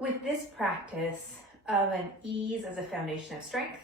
with this practice of an ease as a foundation of strength,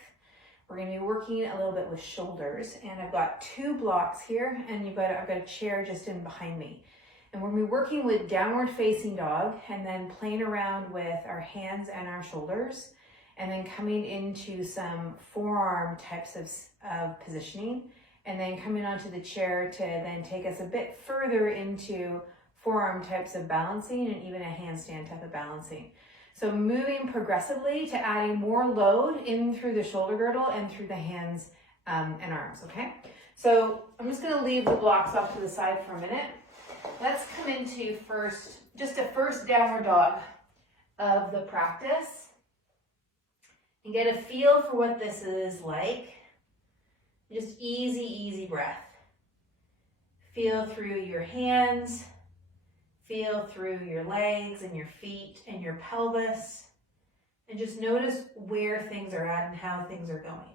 we're going to be working a little bit with shoulders, and I've got 2 blocks here, and I've got a chair just in behind me. And we're going to be working with downward facing dog, and then playing around with our hands and our shoulders, and then coming into some forearm types of positioning, and then coming onto the chair to then take us a bit further into forearm types of balancing and even a handstand type of balancing. So moving progressively to adding more load in through the shoulder girdle and through the hands and arms, okay? So I'm just gonna leave the blocks off to the side for a minute. Let's come into just a first downward dog of the practice and get a feel for what this is like. Just easy, easy breath. Feel through your hands. Feel through your legs and your feet and your pelvis, and just notice where things are at and how things are going.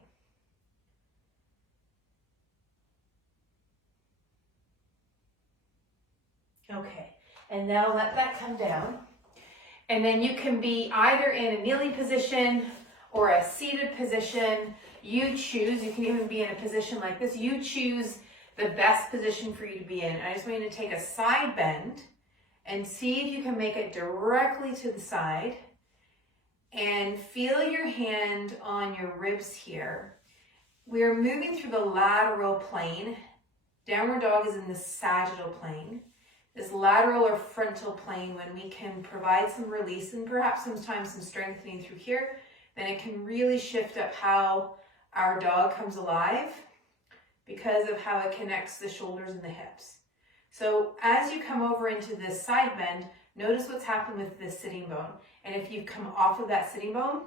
Okay, and now let that come down. And then you can be either in a kneeling position or a seated position. You choose. You can even be in a position like this. You choose the best position for you to be in. I just want you to take a side bend and see if you can make it directly to the side, and feel your hand on your ribs here. We are moving through the lateral plane. Downward dog is in the sagittal plane. This lateral or frontal plane, when we can provide some release and perhaps sometimes some strengthening through here, then it can really shift up how our dog comes alive because of how it connects the shoulders and the hips. So as you come over into this side bend, notice what's happened with this sitting bone. And if you come off of that sitting bone,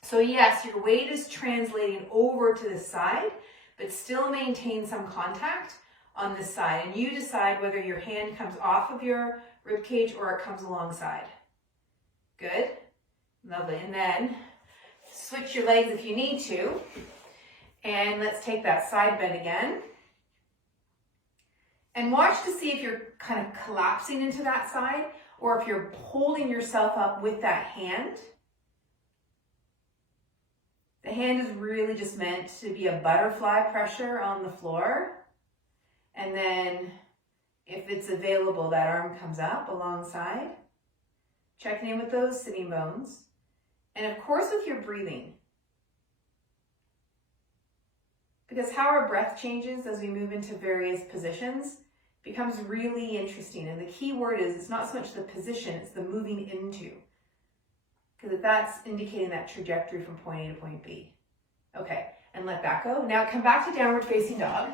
so yes, your weight is translating over to the side, but still maintain some contact on this side. And you decide whether your hand comes off of your rib cage or it comes alongside. Good, lovely. And then switch your legs if you need to. And let's take that side bend again. And watch to see if you're kind of collapsing into that side or if you're holding yourself up with that hand. The hand is really just meant to be a butterfly pressure on the floor. And then if it's available, that arm comes up alongside. Checking in with those sitting bones. And of course with your breathing. Because how our breath changes as we move into various positions becomes really interesting. And the key word is, it's not so much the position, it's the moving into. Because that's indicating that trajectory from point A to point B. Okay, and let that go. Now come back to downward facing dog.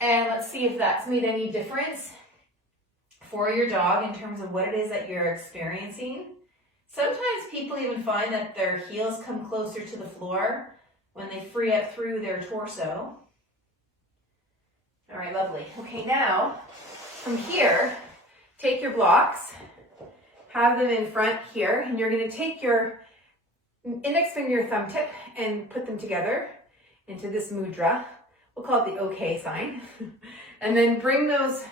And let's see if that's made any difference for your dog in terms of what it is that you're experiencing. Sometimes people even find that their heels come closer to the floor when they free up through their torso. All right, lovely. Okay, now from here, take your blocks, have them in front here, and you're going to take your index finger, your thumb tip, and put them together into this mudra. We'll call it the OK sign. And then bring those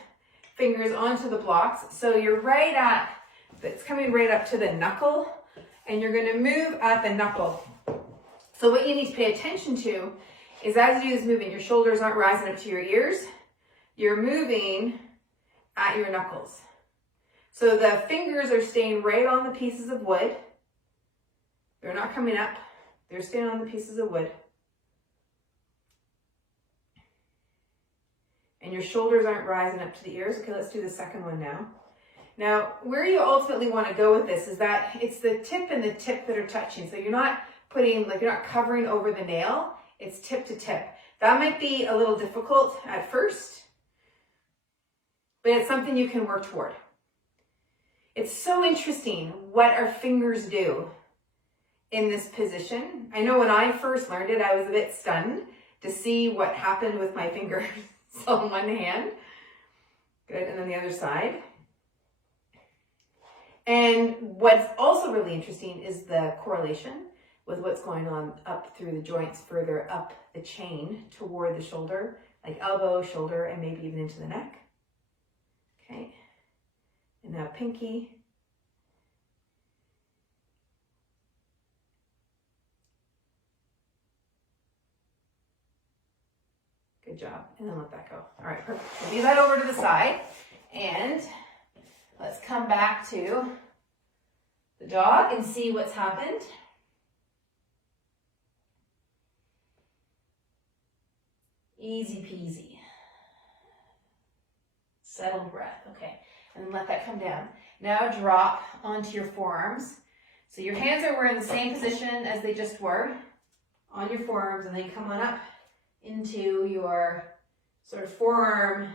fingers onto the blocks. So you're it's coming right up to the knuckle, and you're going to move at the knuckle. So what you need to pay attention to is as you do this movement, your shoulders aren't rising up to your ears. You're moving at your knuckles. So the fingers are staying right on the pieces of wood. They're not coming up. They're staying on the pieces of wood. And your shoulders aren't rising up to the ears. Okay, let's do the second one now. Now, where you ultimately want to go with this is that it's the tip and the tip that are touching. So you're not you're not covering over the nail. It's tip to tip. That might be a little difficult at first, but it's something you can work toward. It's so interesting what our fingers do in this position. I know when I first learned it, I was a bit stunned to see what happened with my fingers on one hand. Good, and then the other side. And what's also really interesting is the correlation with what's going on up through the joints, further up the chain toward the shoulder, like elbow, shoulder, and maybe even into the neck. Okay. And now pinky Good job. And then let that go. All right, perfect. So leave that over to the side. And let's come back to the dog and see what's happened. Easy peasy. Settled breath. Okay. And then let that come down. Now drop onto your forearms. So your hands were in the same position as they just were on your forearms, and then come on up into your sort of forearm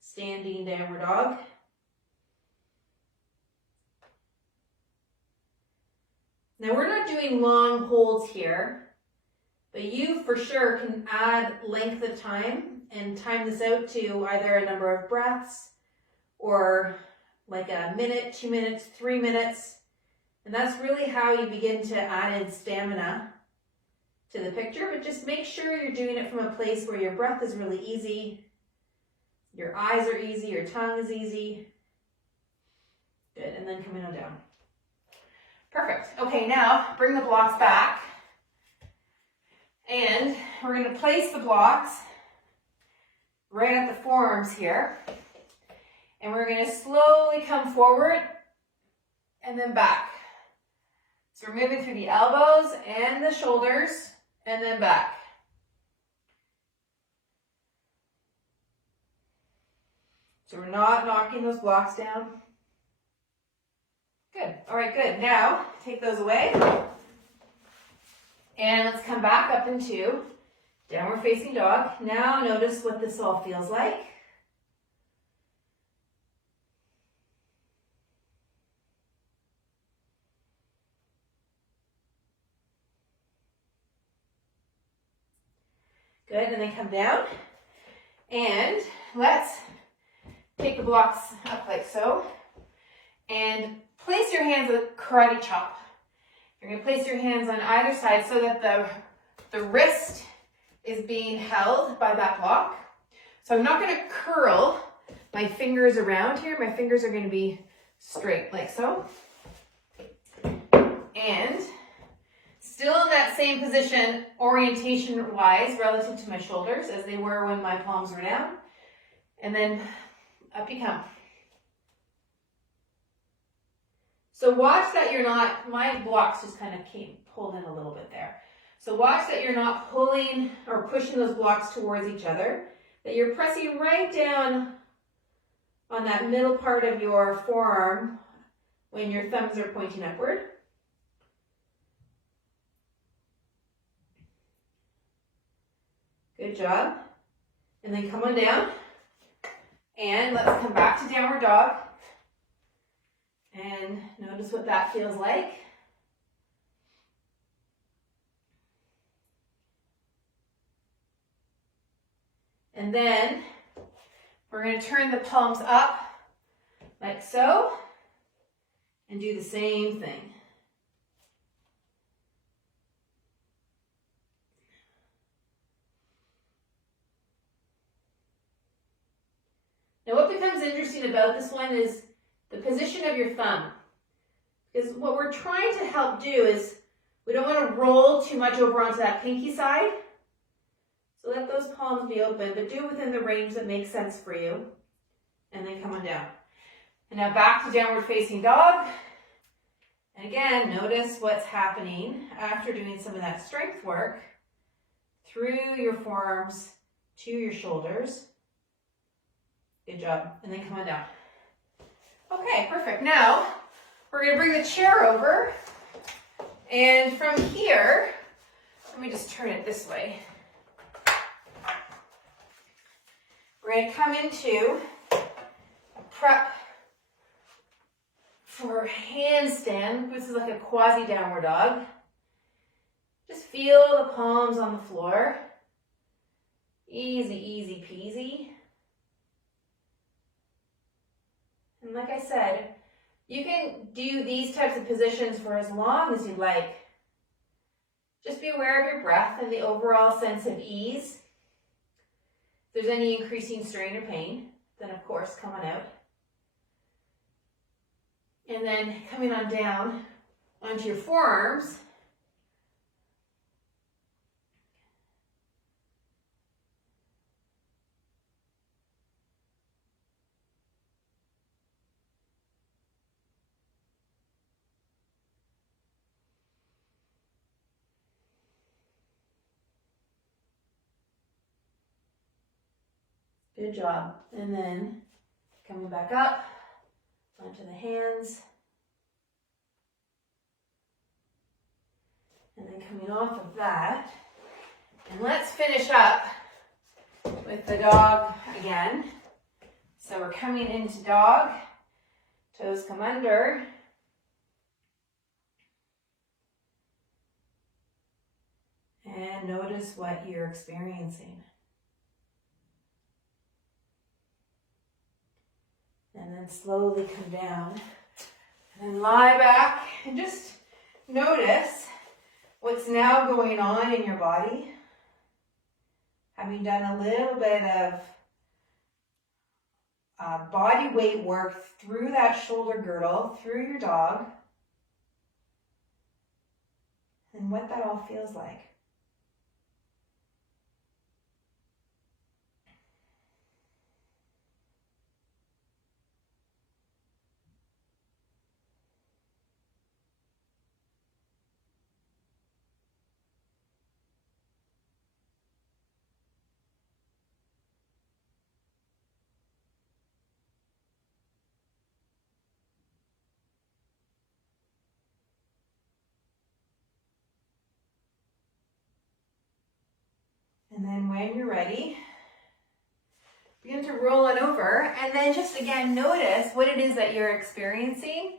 standing downward dog. Now we're not doing long holds here, but you for sure can add length of time and time this out to either a number of breaths or like a minute, 2 minutes, 3 minutes. And that's really how you begin to add in stamina to the picture, but just make sure you're doing it from a place where your breath is really easy, your eyes are easy, your tongue is easy. Good, and then coming on down. Perfect. Okay, now bring the blocks back. And we're going to place the blocks right at the forearms here. And we're going to slowly come forward and then back. So we're moving through the elbows and the shoulders and then back. So we're not knocking those blocks down. Good. All right, good. Now take those away. And let's come back up into downward facing dog. Now notice what this all feels like. Good, and then come down. And let's take the blocks up like so. And place your hands at karate chop. You're going to place your hands on either side so that the wrist is being held by that block. So I'm not going to curl my fingers around here. My fingers are going to be straight like so. And still in that same position, orientation-wise, relative to my shoulders as they were when my palms were down. And then up you come. So watch that you're not, my blocks just kind of pulled in a little bit there. So watch that you're not pulling or pushing those blocks towards each other, that you're pressing right down on that middle part of your forearm when your thumbs are pointing upward. Good job. And then come on down. And let's come back to downward dog. And notice what that feels like. And then we're going to turn the palms up like so and do the same thing. Now what becomes interesting about this one is the position of your thumb. Because what we're trying to help do is we don't want to roll too much over onto that pinky side. So let those palms be open, but do within the range that makes sense for you. And then come on down. And now back to downward facing dog. And again, notice what's happening after doing some of that strength work through your forearms to your shoulders. Good job. And then come on down. Okay, perfect. Now, we're going to bring the chair over. And from here, let me just turn it this way. We're going to come into a prep for handstand. This is like a quasi-downward dog. Just feel the palms on the floor. Easy, easy peasy. And like I said, you can do these types of positions for as long as you'd like. Just be aware of your breath and the overall sense of ease. If there's any increasing strain or pain, then of course come on out. And then coming on down onto your forearms. Good job. And then coming back up onto the hands. And then coming off of that. And let's finish up with the dog again. So we're coming into dog. Toes come under. And notice what you're experiencing. And then slowly come down. And then lie back and just notice what's now going on in your body. Having done a little bit of body weight work through that shoulder girdle, through your dog, and what that all feels like. And then when you're ready, begin to roll it over, and then just again notice what it is that you're experiencing.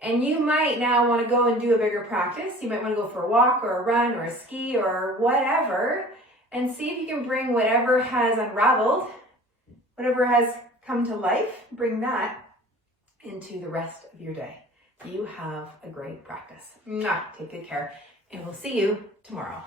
And you might now want to go and do a bigger practice. You might want to go for a walk or a run or a ski or whatever, and see if you can bring whatever has unraveled, whatever has come to life, bring that into the rest of your day. You have a great practice. Take good care, and we'll see you tomorrow.